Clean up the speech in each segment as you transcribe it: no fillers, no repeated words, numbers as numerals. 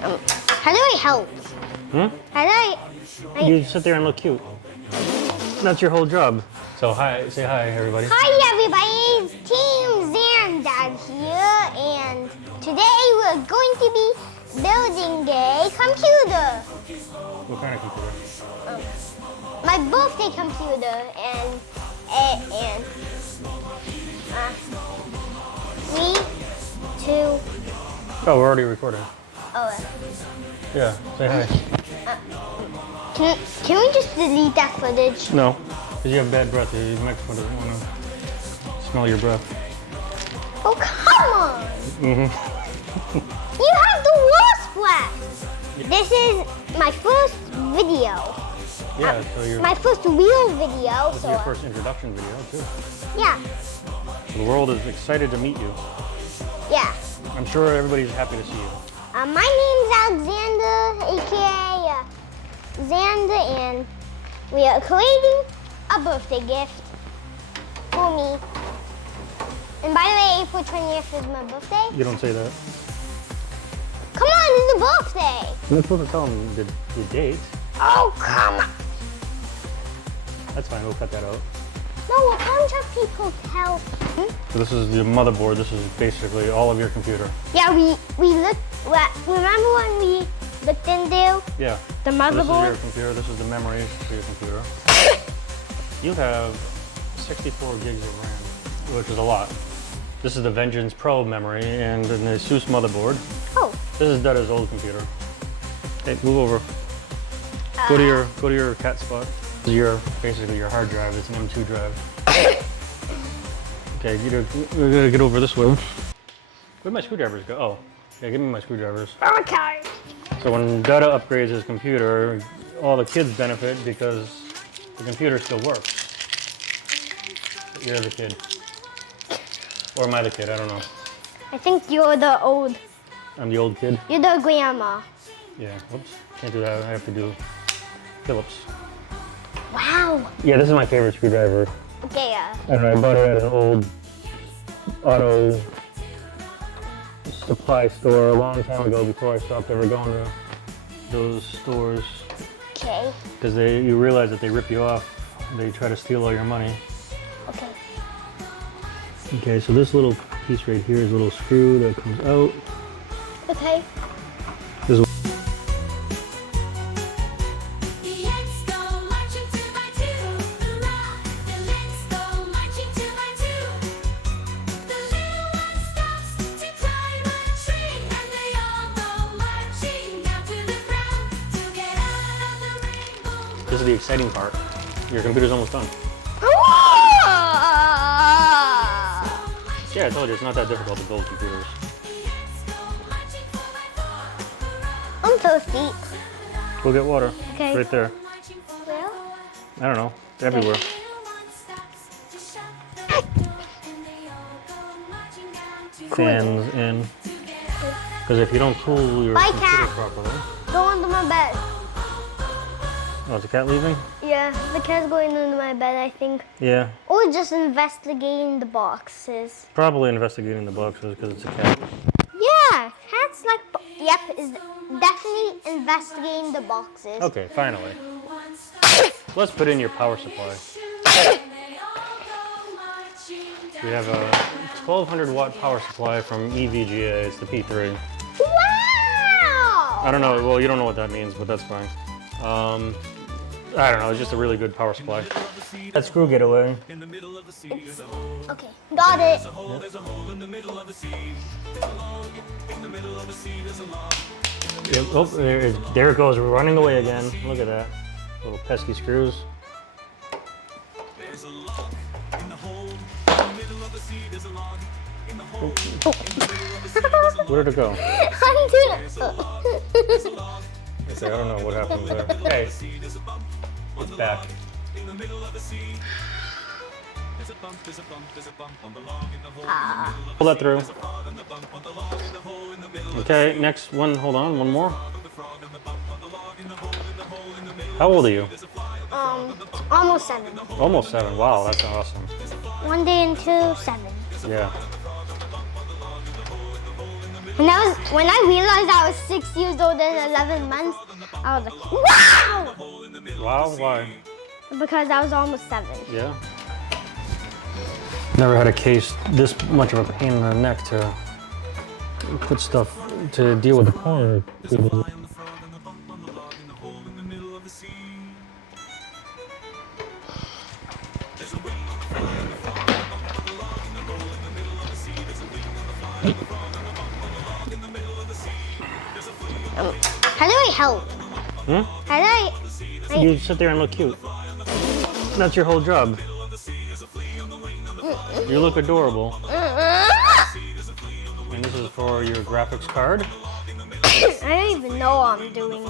How do I help? Hmm? How do I... You sit there and look cute. That's your whole job. So hi, say hi everybody. Hi everybody, it's Team Xander here, and today we're going to be building a computer. What kind of computer? My birthday computer, and 3, 2, Oh, we're already recording. oh. Yeah, say hi. Can we just delete that footage? No, because you have bad breath. Your microphone doesn't want to smell your breath. Oh, come on! Mm-hmm. You have the worst breath! This is my first video. Yeah, so you're, My first real video. this is So, your first introduction video too. yeah, The world is excited to meet you. yeah. I'm sure everybody's happy to see you. My name's Alexander, aka Xander, and we are creating a birthday gift for me. And by the way, April 20th is my birthday. You don't say that. Come on, it's a birthday. You're not supposed to tell them the date. Oh, come on. That's fine, we'll cut that out. No, a bunch of people tell. So this is the motherboard. This is basically all of your computer. Yeah, we looked. Remember when we looked into Yeah. the So motherboard? this is your computer. This is the memory for your computer. You have 64 gigs of RAM, which is a lot. This is the Vengeance Pro memory and the ASUS motherboard. Oh. This is Dada's old computer. Hey, move over. Go to your cat spot. This is basically your hard drive. It's an M2 drive. Okay, we're gonna get over this way. Where'd my screwdrivers go? Oh, yeah, give me my screwdrivers. Okay. So when Dada upgrades his computer, all the kids benefit because the computer still works. You're the kid. Or am I the kid? I don't know. I think you're the old. I'm the old kid. You're the grandma. Yeah, whoops. Can't do that. I have to do Phillips. Wow. Yeah, this is my favorite screwdriver. Okay. I don't know, I bought it at an old auto supply store a long time ago before I stopped ever going to those stores. Okay. Because you realize that they rip you off. They try to steal all your money. Okay. Okay, so this little piece right here is a little screw that comes out. Okay. This is This is the exciting part. Your computer's almost done. Yeah, I told you, it's not that difficult to build computers. I'm thirsty. Go get water. Okay. Right there. Well, I don't know. Everywhere. Fans in. Because if you don't cool your Bye, computer cat. properly. go under my bed. Oh, is the cat leaving? Yeah, the cat's going under my bed, I think. Yeah. Or just investigating the boxes. Probably investigating the boxes because it's a cat. Yeah, cat's like, yep, is definitely investigating the boxes. Okay, finally. Let's put in your power supply. We have a 1200 watt power supply from EVGA. It's the P3. Wow! I don't know. Well, you don't know what that means, but that's fine. I don't know. It's just a really good power supply. That screw get away. Okay, got it. Yep. Oh, there it goes. We're running away again. Look at that. Little pesky screws. Oh. Where did it go? I'm doing I don't know what happened there. Hey, it's back. Pull that through. Okay, next one. Hold on, one more. How old are you? Almost 7. Almost 7. Wow, that's awesome. 1 day into 7. Yeah. And that was when I realized I was 6 years old and 11 months. I was like, wow! Wow, why? Because I was almost 7. Yeah. Never had a case this much of a pain in the neck to put stuff to deal with the corner. How do I help? Hmm? How do I? You sit there and look cute. That's your whole job. You look adorable. And this is for your graphics card. I don't even know what I'm doing.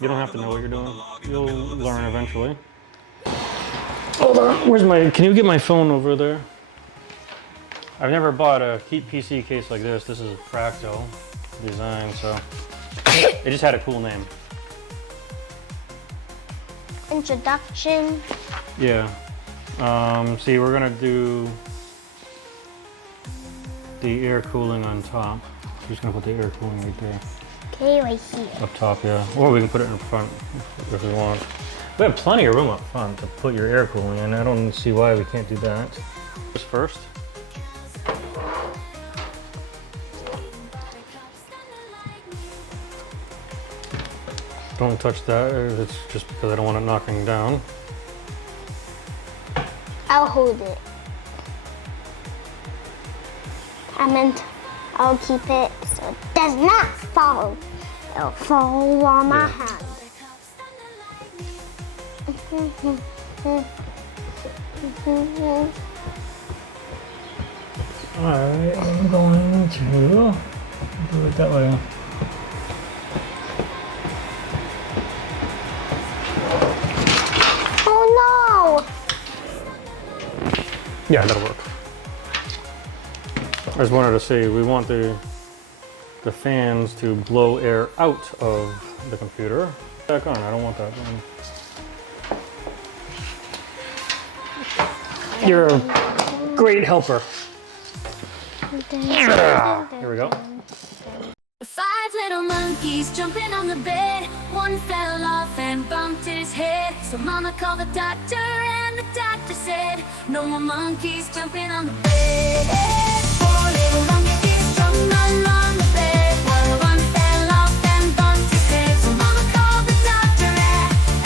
You don't have to know what you're doing. You'll learn eventually. Hold on. Where's my... Can you get my phone over there? I've never bought a PC case like this. This is a fractal design, so... It just had a cool name. Introduction. Yeah. See, we're gonna do the air cooling on top. I'm just gonna put the air cooling right there. Okay, right here. Up top, yeah. Or we can put it in front if we want. We have plenty of room up front to put your air cooling in. I don't see why we can't do that. This first. Don't touch that. It's just because I don't want it knocking down. I'll hold it. I meant I'll keep it so it does not fall. It'll fall on my hand. Alright, I'm going to do it that way. Oh no! Yeah, that'll work. I just wanted to say we want the fans to blow air out of the computer. Back on, I don't want that on. You're a great helper. Here we go. 5 little monkeys jumping on the bed. One fell off and bumped his head. So mama called the doctor and the doctor said, no more monkeys jumping on the bed. 4 little monkeys jumping on the bed. One fell off and bumped his head. So mama called the doctor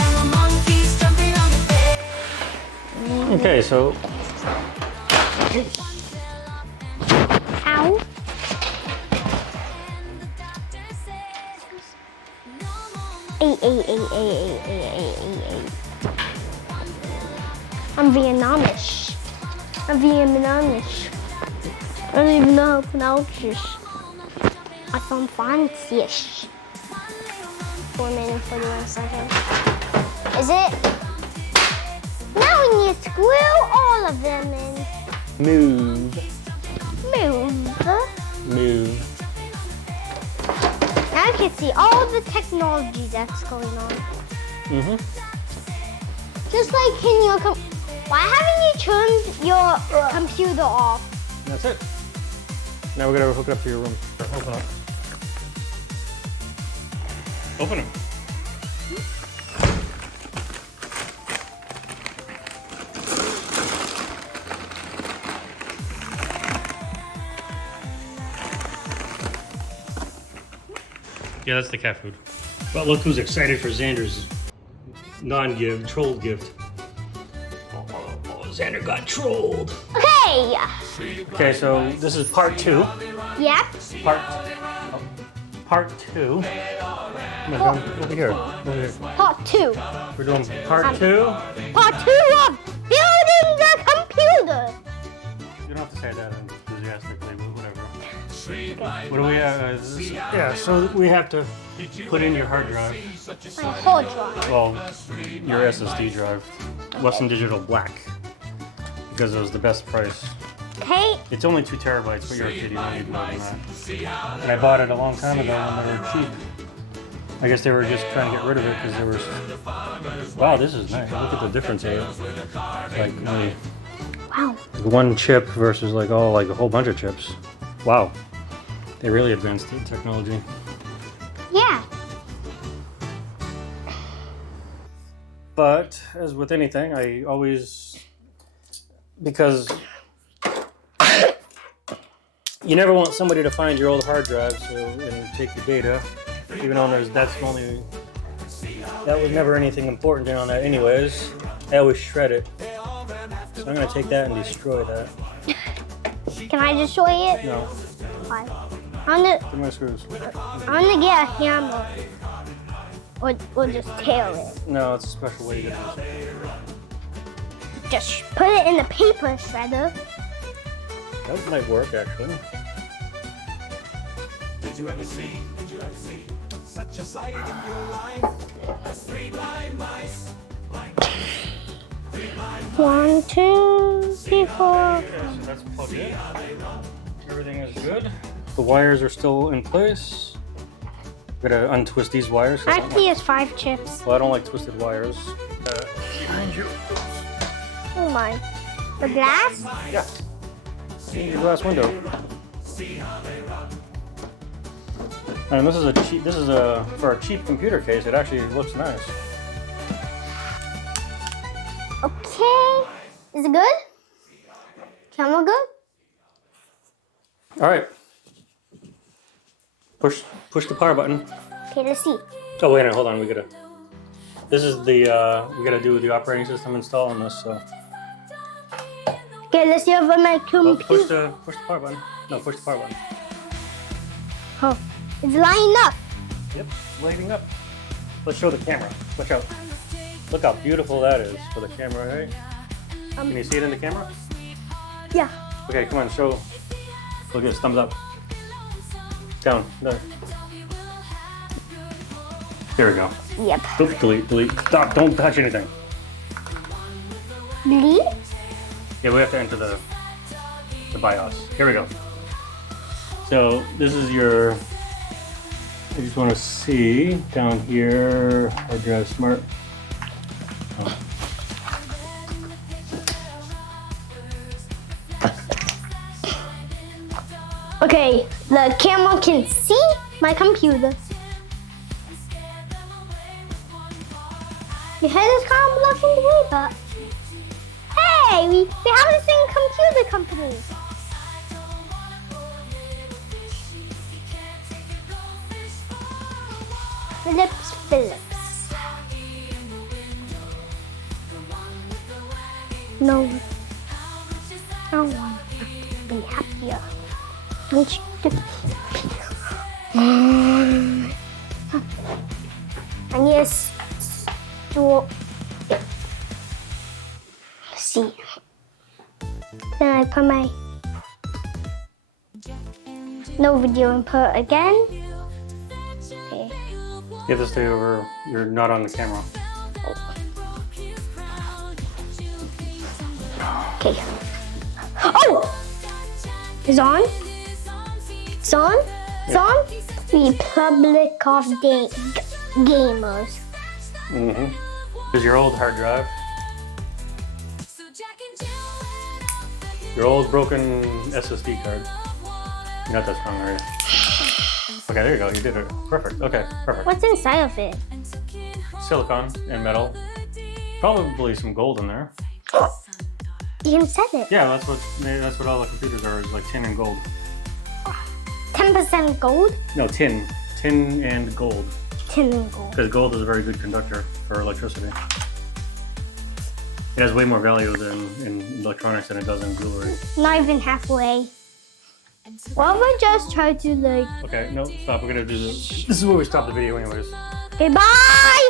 and the monkeys jumping on the bed. Okay, so Ow. Eight. I'm Vietnamish. I don't even know how to pronounce this. I sound fancy-ish. 4 minutes, 41 seconds. Is it? Now we need to screw all of them in. move. Now I can see all the technology that's going on. Mm-hmm. Just like in your why haven't you turned your computer off? That's it. Now we're gonna hook it up to your room. Open up. Open it. Yeah, that's the cat food. But look who's excited for Xander's non-give, troll gift. Oh, Xander got trolled. Okay. Okay, so this is part 2. Yep. Part 2. Come on, over here. Part 2. We're doing part 2. Part 2 of building the computer. You don't have to say that enthusiastically, but whatever. What do we have? Yeah, so we have to put in your hard drive. My hard drive. Well, your SSD drive. Western Digital Black. Because it was the best price. Okay. It's only 2 terabytes, but you're a kid, you don't need more than that. And I bought it a long time ago when they were cheap. I guess they were just trying to get rid of it because they were... Wow, this is nice. Look at the difference of it. Like, only Wow. 1 chip versus like a whole bunch of chips. Wow. They really advanced the technology. Yeah. But as with anything, I always, because you never want somebody to find your old hard drive and take the data, even though that was never anything important on that anyways. I always shred it. So I'm gonna take that and destroy that. Can I destroy it? No, Why? give me my screws. I'm gonna get a hammer. Or just tail it. No, it's a special way to get this. Just put it in the paper shredder. That might work actually. Did you ever see such a sight in your life? Three blind mice. 1, 2, 3, 4. Okay, so that's plugged in. Everything is good. The wires are still in place. Gotta untwist these wires. Actually, it's 5 chips. Well, I don't like twisted wires. Behind you. Oh my. The glass? Yeah. See your glass window. And this is a cheap. This is for a cheap computer case. It actually looks nice. Okay. Is it good? Camera good? All right. Push the power button. Okay, let's see. Oh wait a minute, hold on. This is the we gotta do the operating system install on this. So Okay, let's see over my oh, computer. push the power button. No, push the power button. Oh, it's lining up. Yep, lighting up. Let's show the camera. Watch out. Look how beautiful that is for the camera, right? Can you see it in the camera? Yeah. Okay, come on, show. Look at this, thumbs up. Down, there. There we go. Yep. Oops, delete. Stop, don't touch anything. Delete? Yeah, we have to enter the BIOS. Here we go. So this is your, I just want to see down here, hard drive smart. Oh. Okay, the camera can see my computer. Your head is kind of blocking the way, but hey, we have the same computer company. Philips. No, I want to be happier. Don't you? I need a stool. See. Then I put my no video input again. Okay. You have to stay over, you're not on the camera. Okay. Oh! It's on? It's on? It's on? Republic of Gamers. Mm-hmm. Here's your old hard drive. Your old broken SSD card. You're not that strong, are you? Okay, there you go. You did it. Perfect. Okay, perfect. What's inside of it? Silicon and metal. Probably some gold in there. You can set it. Yeah, that's what all the computers are. Is like tin and gold. 10% gold? No, tin. Tin and gold. Tin and gold. Because gold is a very good conductor for electricity. It has way more value in electronics than it does in jewelry. Not even halfway. What if I just try to like... Okay, no, stop. We're gonna do this. This is where we stop the video anyways. Okay, bye!